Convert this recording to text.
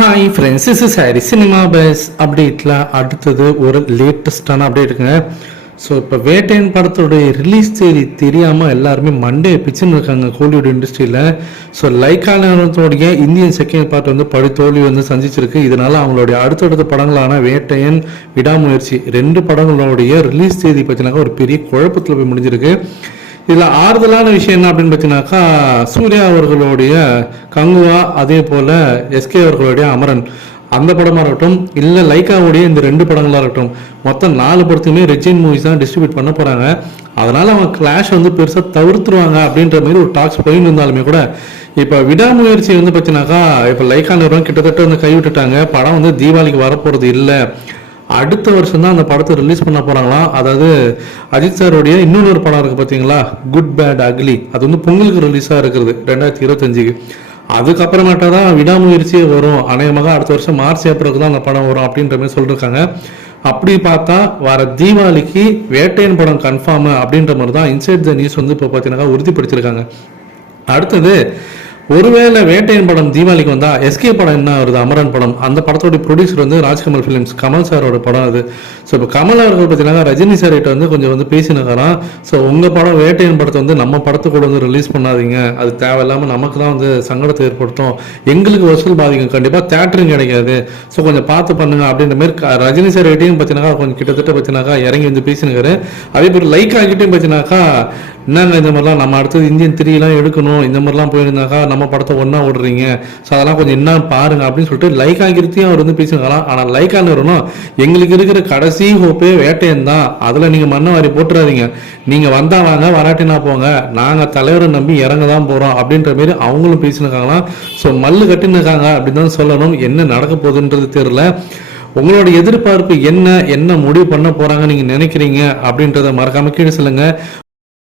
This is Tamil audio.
ஹாய் ஃப்ரெண்ட்ஸ் இஸ் சாரி சினிமா பேஸ் அப்டேட்டில் அடுத்தது ஒரு லேட்டஸ்டான அப்டேட்டுங்க ஸோ இப்போ வேட்டையன் படத்தோடைய ரிலீஸ் தேதி தெரியாமல் எல்லாருமே மண்டே பிச்சுன்னு இருக்காங்க கோலிவுட் இண்டஸ்ட்ரியில் ஸோ லைக்கா நிறுவனத்தோடைய இந்தியன் செகண்ட் பார்ட் வந்து படி தோல்வி வந்து சந்திச்சிருக்கு. இதனால் அவங்களுடைய அடுத்தடுத்த படங்களான வேட்டையன் விடாமுயற்சி ரெண்டு படங்களுடைய ரிலீஸ் தேதி பற்றினாக்க ஒரு பெரிய குழப்பத்தில் போய் முடிஞ்சிருக்கு. இதில் ஆறுதலான விஷயம் என்ன அப்படின்னு பார்த்தீங்கன்னாக்கா சூர்யா அவர்களுடைய கங்குவா அதே போல் எஸ்கே அவர்களுடைய அமரன். அந்த படமாக இருக்கட்டும் இல்லை லைக்காவுடைய இந்த ரெண்டு படங்களாக இருக்கட்டும் மொத்தம் நாலு படத்துக்குமே ரெஜின் மூவிஸ் தான் டிஸ்ட்ரிபியூட் பண்ண போகிறாங்க அதனால் அவங்க கிளாஷ் வந்து பெருசாக தவிர்த்துருவாங்க அப்படின்ற மாதிரி ஒரு டாக்ஸ் போயின்னு இருந்தாலுமே கூட இப்போ விடாமுயற்சி வந்து பார்த்தீங்கன்னாக்கா இப்போ லைக்கா நிறுவனம் கிட்டத்தட்ட வந்து கைவிட்டுட்டாங்க. படம் வந்து தீபாவளிக்கு வரப்போகிறது இல்லை. அடுத்த வருஷம் தான் அந்த படத்தை ரிலீஸ் பண்ண போகிறாங்களாம் அதாவது அஜித் சாருடைய இன்னொரு படம் இருக்குது பார்த்தீங்களா குட் பேட் அக்லி அது வந்து பொங்கலுக்கு ரிலீஸாக இருக்கிறது ரெண்டாயிரத்தி இருபத்தஞ்சுக்கு. அதுக்கப்புறமேட்டா தான் விடாமுயற்சியே வரும். அநேகமாக அடுத்த வருஷம் மார்ச் ஏப்ரலுக்கு தான் அந்த படம் வரும் அப்படின்ற மாதிரி சொல்லியிருக்காங்க அப்படி பார்த்தா வர தீபாவளிக்கு வேட்டையன் படம் கன்ஃபார்ம் அப்படின்ற மாதிரி தான் இன்சைட் த நியூஸ் வந்து இப்போ பார்த்தீங்கன்னா உறுதிப்படுத்தியிருக்காங்க. அடுத்தது ஒருவேளை வேட்டையன் படம் தீபாவளிக்கு வந்தா எஸ்கே படம் என்ன வருது? அமரன் படம். அந்த படத்தோட ப்ரொடியூசர் வந்து ராஜ்கமல் ஃபிலிம்ஸ் கமல் சாரோட படம் அது. ஸோ இப்போ கமல் அவர்கள் பார்த்தீங்கன்னா ரஜினி சார் கிட்ட வந்து கொஞ்சம் வந்து பேசினுக்கிறான் ஸோ உங்கள் படம் வேட்டையன் படத்தை வந்து நம்ம படத்தை கூட வந்து ரிலீஸ் பண்ணாதீங்க. அது தேவையில்லாமல் நமக்கு தான் வந்து சங்கடத்தை ஏற்படுத்தும். எங்களுக்கு வசூல் பாதிக்கும். கண்டிப்பாக தேட்டரும் கிடைக்காது. ஸோ கொஞ்சம் பார்த்து பண்ணுங்க அப்படின்ற மாதிரி ரஜினி சார் கிட்டையும் பார்த்தீங்கன்னா கொஞ்சம் கிட்டத்தட்ட பார்த்தீங்கன்னாக்கா இறங்கி வந்து பேசினுக்காரு அதே மாதிரி லைக் ஆகிட்டையும் பார்த்தீங்கன்னாக்கா என்னங்க இந்த மாதிரிலாம் நம்ம அடுத்தது இந்தியன் த்ரீலாம் எடுக்கணும் இந்த மாதிரிலாம் போயிருந்தாக்கா நம்ம படத்தை ஒன்றா விடுறீங்க. ஸோ அதெல்லாம் கொஞ்சம் என்ன பாருங்க அப்படின்னு சொல்லிட்டு லைக் ஆகிருத்தையும் அவர் வந்து பேசினாங்களாம் ஆனால் லைக் ஆனவரணும் எங்களுக்கு இருக்கிற கடைசி ஹோப்பே வேட்டையன் தான். அதில் நீங்கள் மண்ணை வாரி போட்டுறாதீங்க. நீங்கள் வந்தா வாங்க வராட்டினா போங்க. நாங்கள் தலைவரை நம்பி இறங்க தான் போகிறோம் அப்படின்ற மாரி அவங்களும் பேசினிருக்காங்களாம் ஸோ மல்லு கட்டினிருக்காங்க அப்படின்னு தான் சொல்லணும். என்ன நடக்க போகுதுன்றது தெரியல. உங்களோட எதிர்பார்ப்பு என்ன என்ன முடிவு பண்ண போறாங்க நீங்க நினைக்கிறீங்க அப்படின்றத மறக்காம கீழே சொல்லுங்க.